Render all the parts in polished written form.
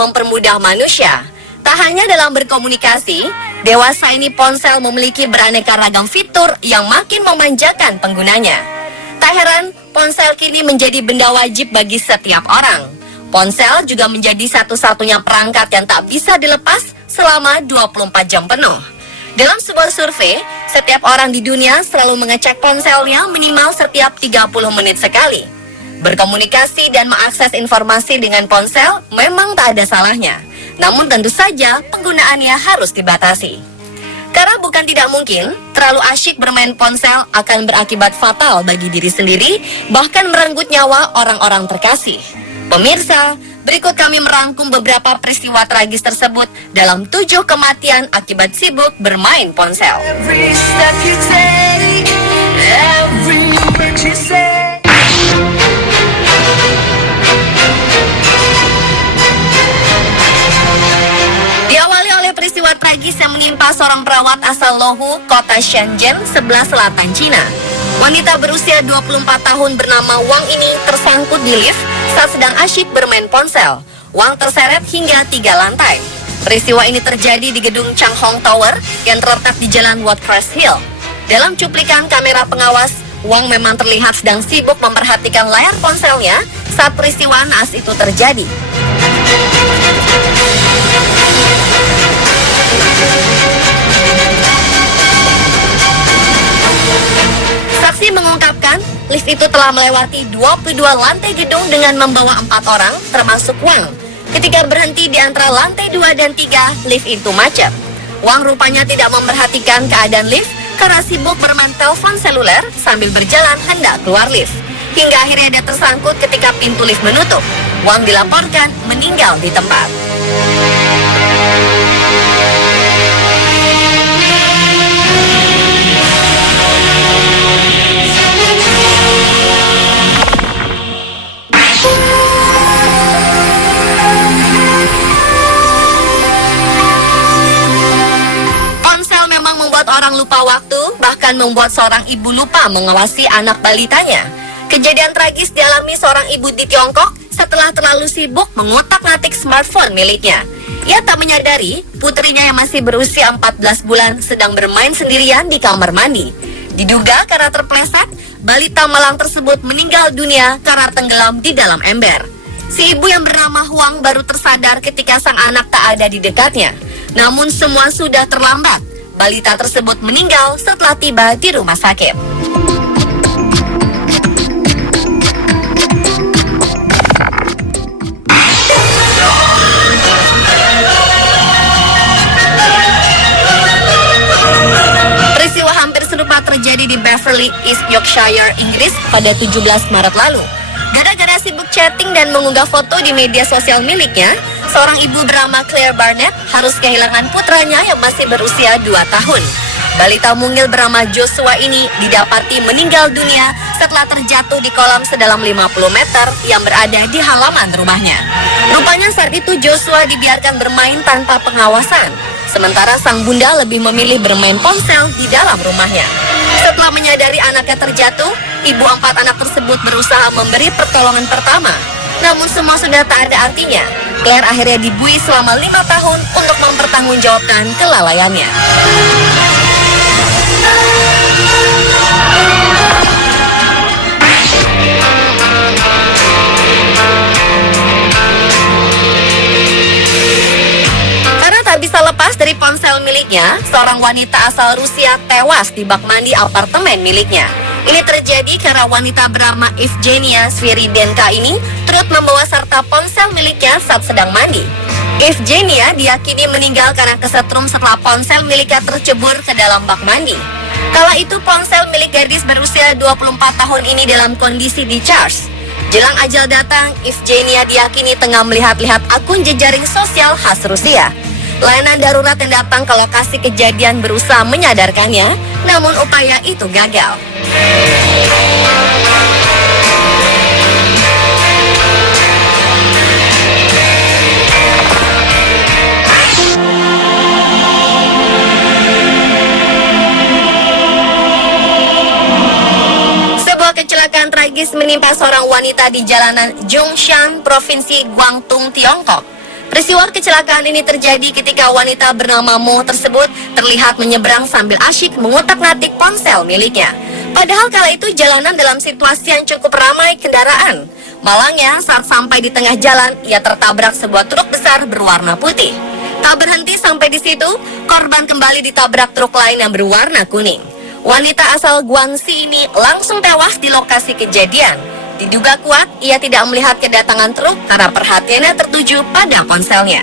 mempermudah manusia. Tak hanya dalam berkomunikasi, dewasa ini ponsel memiliki beraneka ragam fitur yang makin memanjakan penggunanya. Tak heran, ponsel kini menjadi benda wajib bagi setiap orang. Ponsel juga menjadi satu-satunya perangkat yang tak bisa dilepas selama 24 jam penuh. Dalam sebuah survei, setiap orang di dunia selalu mengecek ponselnya minimal setiap 30 menit sekali. Berkomunikasi dan mengakses informasi dengan ponsel memang tak ada salahnya. Namun tentu saja penggunaannya harus dibatasi. Karena bukan tidak mungkin, terlalu asyik bermain ponsel akan berakibat fatal bagi diri sendiri, bahkan merenggut nyawa orang-orang terkasih. Pemirsa, berikut kami merangkum beberapa peristiwa tragis tersebut dalam 7 kematian akibat sibuk bermain ponsel. Every step you take, every word you say. Diawali oleh peristiwa tragis yang menimpa seorang perawat asal Lohu, kota Shenzhen, sebelah selatan Cina. Wanita berusia 24 tahun bernama Wang ini tersangkut di lift saat sedang asyik bermain ponsel. Wang terseret hingga 3 lantai. Peristiwa ini terjadi di gedung Changhong Tower yang terletak di jalan Watercress Hill. Dalam cuplikan kamera pengawas, Wang memang terlihat sedang sibuk memperhatikan layar ponselnya saat peristiwa naas itu terjadi. Saksi mengungkapkan, lift itu telah melewati 22 lantai gedung dengan membawa 4 orang, termasuk Wang. Ketika berhenti di antara lantai 2 dan 3, lift itu macet. Wang rupanya tidak memperhatikan keadaan lift karena sibuk bermain telepon seluler sambil berjalan hendak keluar lift. Hingga akhirnya dia tersangkut ketika pintu lift menutup. Wang dilaporkan meninggal di tempat. Orang lupa waktu, bahkan membuat seorang ibu lupa mengawasi anak balitanya. Kejadian tragis dialami seorang ibu di Tiongkok setelah terlalu sibuk mengutak-ngatik smartphone miliknya. Ia tak menyadari putrinya yang masih berusia 14 bulan sedang bermain sendirian di kamar mandi. Diduga karena terpleset, balita malang tersebut meninggal dunia karena tenggelam di dalam ember. Si ibu yang bernama Huang baru tersadar ketika sang anak tak ada di dekatnya. Namun semua sudah terlambat. Balita tersebut meninggal setelah tiba di rumah sakit. Peristiwa hampir serupa terjadi di Beverly, East Yorkshire, Inggris pada 17 Maret lalu. Gara-gara sibuk chatting dan mengunggah foto di media sosial miliknya, seorang ibu bernama Claire Barnett harus kehilangan putranya yang masih berusia 2 tahun. Balita mungil bernama Joshua ini didapati meninggal dunia setelah terjatuh di kolam sedalam 50 meter yang berada di halaman rumahnya. Rupanya saat itu Joshua dibiarkan bermain tanpa pengawasan, sementara sang bunda lebih memilih bermain ponsel di dalam rumahnya. Setelah menyadari anaknya terjatuh, ibu 4 anak tersebut berusaha memberi pertolongan pertama. Namun semua sudah tak ada artinya. Claire akhirnya dibuai selama 5 tahun untuk mempertanggungjawabkan kelalaiannya. Karena tak bisa lepas dari ponsel miliknya, seorang wanita asal Rusia tewas di bak mandi apartemen miliknya. Ini terjadi karena wanita bernama Evgenia Sviridenka ini turut membawa serta ponsel miliknya saat sedang mandi. Evgenia diyakini meninggal karena kesetrum setelah ponsel miliknya tercebur ke dalam bak mandi. Kala itu ponsel milik gadis berusia 24 tahun ini dalam kondisi di-charge. Jelang ajal datang, Evgenia diyakini tengah melihat-lihat akun jejaring sosial khas Rusia. Layanan darurat yang datang ke lokasi kejadian berusaha menyadarkannya, namun upaya itu gagal. Sebuah kecelakaan tragis menimpa seorang wanita di jalanan Zhongshan, Provinsi Guangdong, Tiongkok. Peristiwa kecelakaan ini terjadi ketika wanita bernama Mo tersebut terlihat menyeberang sambil asyik mengutak-ngatik ponsel miliknya. Padahal kala itu jalanan dalam situasi yang cukup ramai kendaraan. Malangnya saat sampai di tengah jalan, ia tertabrak sebuah truk besar berwarna putih. Tak berhenti sampai di situ, korban kembali ditabrak truk lain yang berwarna kuning. Wanita asal Guangxi ini langsung tewas di lokasi kejadian. Diduga kuat, ia tidak melihat kedatangan truk karena perhatiannya tertuju pada ponselnya.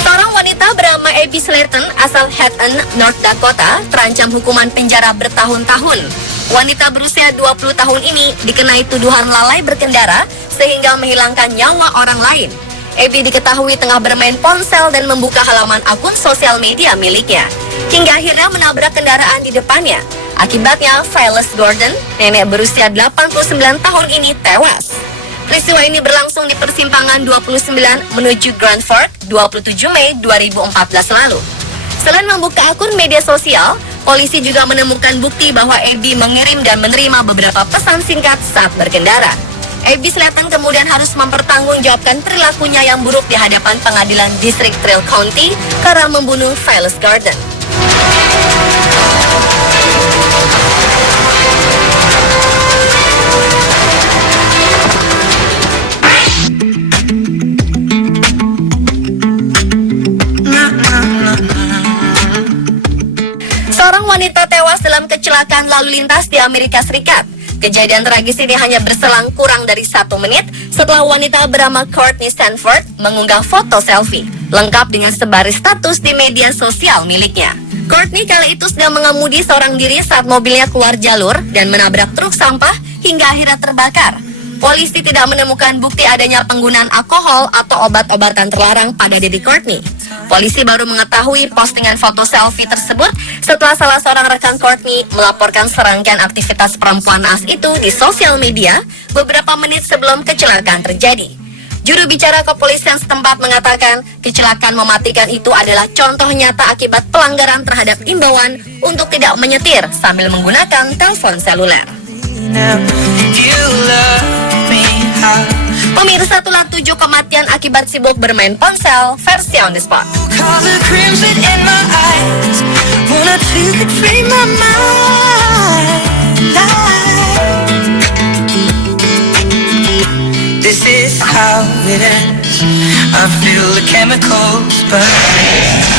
Seorang wanita bernama Abby Slayton asal Haddon, North Dakota terancam hukuman penjara bertahun-tahun. Wanita berusia 20 tahun ini dikenai tuduhan lalai berkendara sehingga menghilangkan nyawa orang lain. Abby diketahui tengah bermain ponsel dan membuka halaman akun sosial media miliknya, hingga akhirnya menabrak kendaraan di depannya. Akibatnya, Phyllis Gordon, nenek berusia 89 tahun ini tewas. Peristiwa ini berlangsung di persimpangan 29 menuju Grand Fork 27 Mei 2014 lalu. Selain membuka akun media sosial, polisi juga menemukan bukti bahwa Abby mengirim dan menerima beberapa pesan singkat saat berkendara. Abby Slayton kemudian harus mempertanggungjawabkan perilakunya yang buruk di hadapan pengadilan distrik Trill County karena membunuh Phyllis Gordon. Seorang wanita tewas dalam kecelakaan lalu lintas di Amerika Serikat. Kejadian tragis ini hanya berselang kurang dari 1 menit setelah wanita bernama Courtney Stanford mengunggah foto selfie lengkap dengan sebaris status di media sosial miliknya. Courtney kala itu sedang mengemudi seorang diri saat mobilnya keluar jalur dan menabrak truk sampah hingga akhirnya terbakar. Polisi tidak menemukan bukti adanya penggunaan alkohol atau obat-obatan terlarang pada diri Courtney. Polisi baru mengetahui postingan foto selfie tersebut setelah salah seorang rekan Courtney melaporkan serangkaian aktivitas perempuan naas itu di sosial media beberapa menit sebelum kecelakaan terjadi. Juru bicara kepolisian setempat mengatakan kecelakaan mematikan itu adalah contoh nyata akibat pelanggaran terhadap imbauan untuk tidak menyetir sambil menggunakan telepon seluler. Pemirsa, itulah 7 kematian akibat sibuk bermain ponsel versi on the spot. This is how it ends. I feel the chemicals burn.